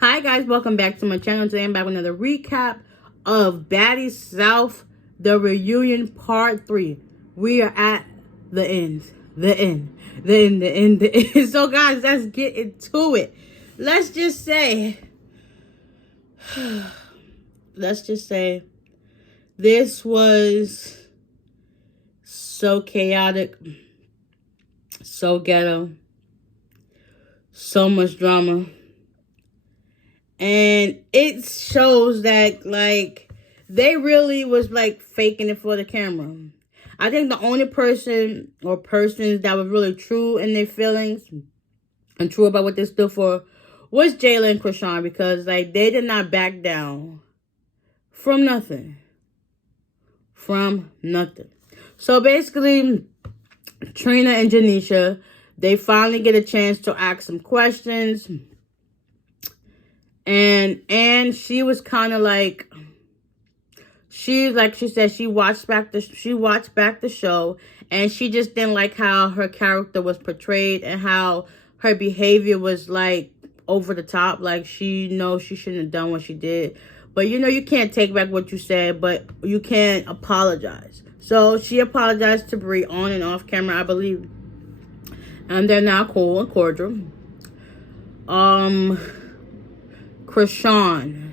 Hi guys, welcome back to my channel. Today I'm back with another recap of Baddies South, the reunion part 3. We are at the end. The end. So guys, let's get into it. Let's just say this was so chaotic, so ghetto, so much drama. And it shows that, like, they really was, like, faking it for the camera. I think the only person or persons that was really true in their feelings and true about what they stood for was Jayla and Krishan, because, like, they did not back down from nothing. So, basically, Trina and Janisha, they finally get a chance to ask some questions. And she was kind of like, she said she watched back the show, and she just didn't like how her character was portrayed and how her behavior was, like, over the top. Like, she knows she shouldn't have done what she did, but you can't take back what you said, but you can apologize. So she apologized to Brie on and off camera, I believe, and they're now cool and cordial. Krishan,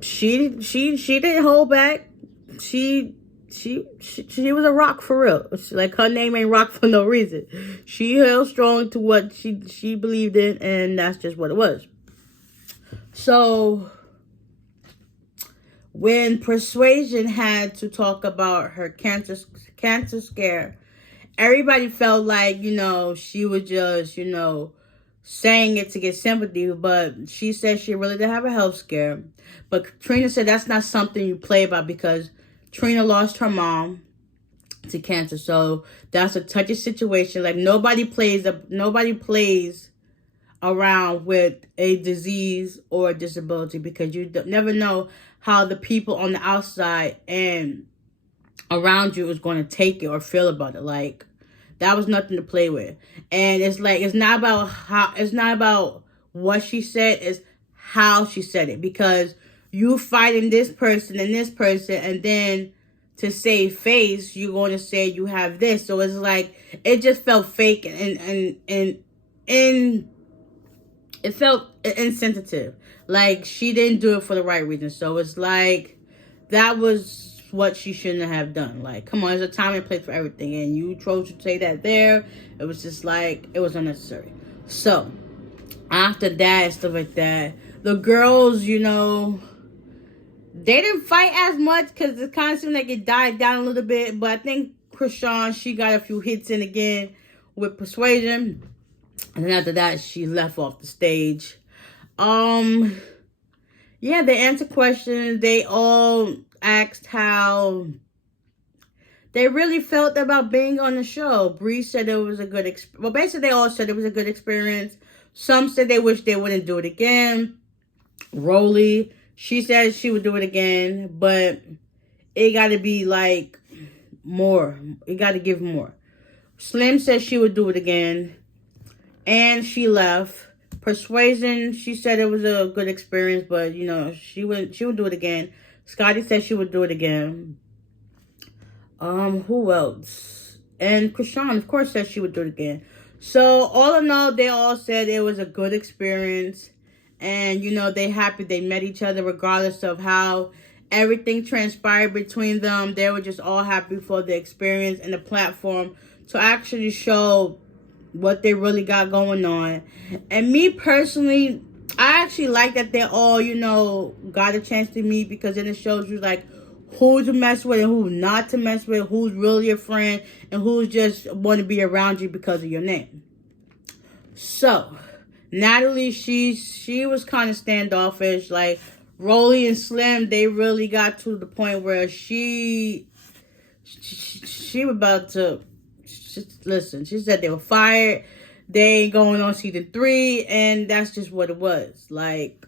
she didn't hold back. She was a rock for real. Like, her name ain't rock for no reason. She held strong to what she believed in, and that's just what it was. So when Persuasion had to talk about her cancer scare, everybody felt like, she was just, saying it to get sympathy, but she said she really did have a health scare. But Trina said that's not something you play about, because Trina lost her mom to cancer. So that's a touchy situation. Like, nobody plays around with a disease or a disability, because you never know how the people on the outside and around you is going to take it or feel about it. Like, that was nothing to play with. And it's like, it's not about what she said, it's how she said it. Because you fighting this person, and then to save face, you're going to say you have this. So it's like, it just felt fake, and it felt insensitive. Like, she didn't do it for the right reason. So it's like, that was what she shouldn't have done. Like, come on, there's a time and place for everything, and you chose to say that there. It was just like, it was unnecessary. So after that and stuff like that, the girls, they didn't fight as much, because it kind of seemed like it died down a little bit. But I think Krishan, she got a few hits in again with Persuasion, and then after that, she left off the stage. Yeah, they answered questions. They all asked how they really felt about being on the show. Bree said it was a good experience. Well, basically, they all said it was a good experience. Some said they wish they wouldn't do it again. Rolly, she said she would do it again, but it got to be, like, more. It got to give more. Slim said she would do it again, and she left. Persuasion, she said it was a good experience, but, she would do it again. Scotty said she would do it again. Who else? And Krishan, of course, said she would do it again. So, all in all, they all said it was a good experience. And, they happy they met each other, regardless of how everything transpired between them. They were just all happy for the experience and the platform to actually show what they really got going on. And me personally, I actually like that they all, got a chance to meet, because then it shows you, like, who to mess with and who not to mess with, who's really a friend and who's just want to be around you because of your name. So Natalie, she was kind of standoffish. Like, Rolly and Slim, they really got to the point where she was about to listen. She said they were fired. They ain't going on season 3, and that's just what it was. Like,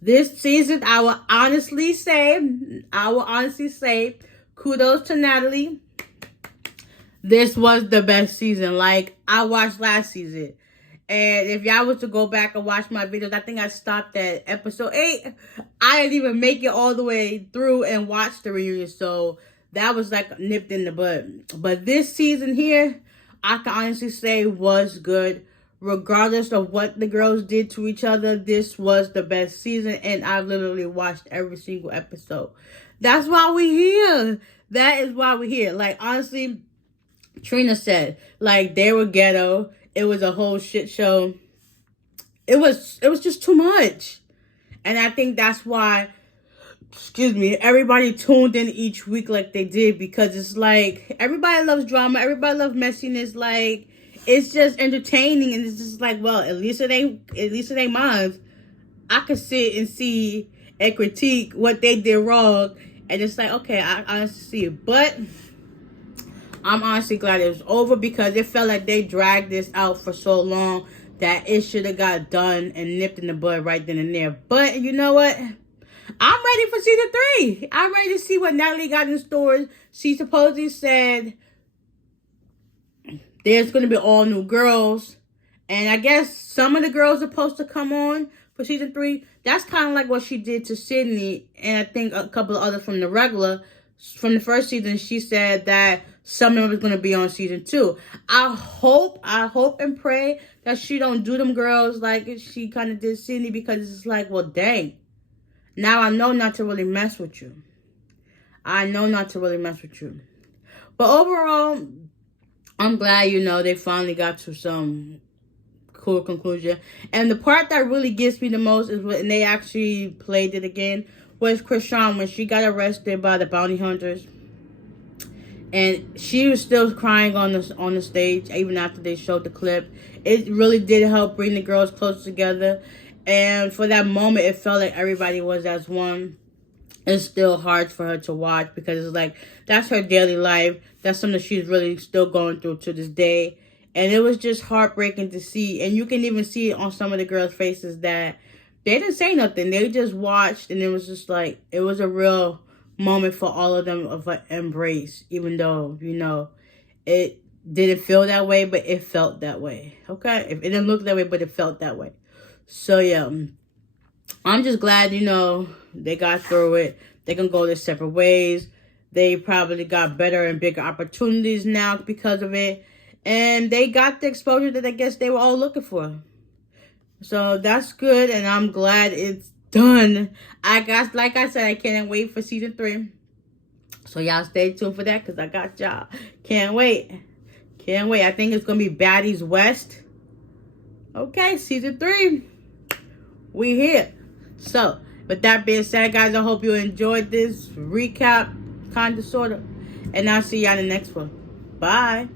this season, I will honestly say, kudos to Natalie. This was the best season. Like, I watched last season, And if y'all was to go back and watch my videos, I think I stopped at episode 8. I didn't even make it all the way through and watch the reunion. So that was like nipped in the bud. But this season here, I can honestly say was good. Regardless of what the girls did to each other, this was the best season. And I literally watched every single episode. That's why we're here. That is why we're here. Like, honestly, Trina said, like, they were ghetto. It was a whole shit show. It was just too much. And I think that's why, everybody tuned in each week like they did, because it's like everybody loves drama, everybody loves messiness. Like, it's just entertaining, and it's just like, well, at least it ain't mine. I could sit and see and critique what they did wrong, and it's like, okay, I honestly see it. But I'm honestly glad it was over, because it felt like they dragged this out for so long that it should have got done and nipped in the bud right then and there. But you know what? I'm ready for season 3. I'm ready to see what Natalie got in stores. She supposedly said there's going to be all new girls. And I guess some of the girls are supposed to come on for season 3. That's kind of like what she did to Sydney. And I think a couple of others from the regular. From the first season, she said that some of them is going to be on season 2. I hope and pray that she don't do them girls like she kind of did Sydney, because it's like, well, dang. Now I know not to really mess with you. I know not to really mess with you. But overall, I'm glad, they finally got to some cool conclusion. And the part that really gets me the most is when they actually played it again, was Krishan, when she got arrested by the bounty hunters. And she was still crying on the stage, even after they showed the clip. It really did help bring the girls closer together. And for that moment, it felt like everybody was as one. It's still hard for her to watch, because it's like, that's her daily life. That's something she's really still going through to this day. And it was just heartbreaking to see. And you can even see it on some of the girls' faces that they didn't say nothing. They just watched, and it was just like, it was a real moment for all of them of an embrace, even though, it didn't feel that way, but it felt that way. Okay? It didn't look that way, but it felt that way. So, yeah, I'm just glad, they got through it. They can go their separate ways. They probably got better and bigger opportunities now because of it. And they got the exposure that I guess they were all looking for. So that's good, and I'm glad it's done. Like I said, I can't wait for season 3. So y'all stay tuned for that, because I got y'all. Can't wait. I think it's going to be Baddies West. Okay, season 3. We here. So, with that being said, guys, I hope you enjoyed this recap, kind of, sort of. And I'll see y'all in the next one. Bye.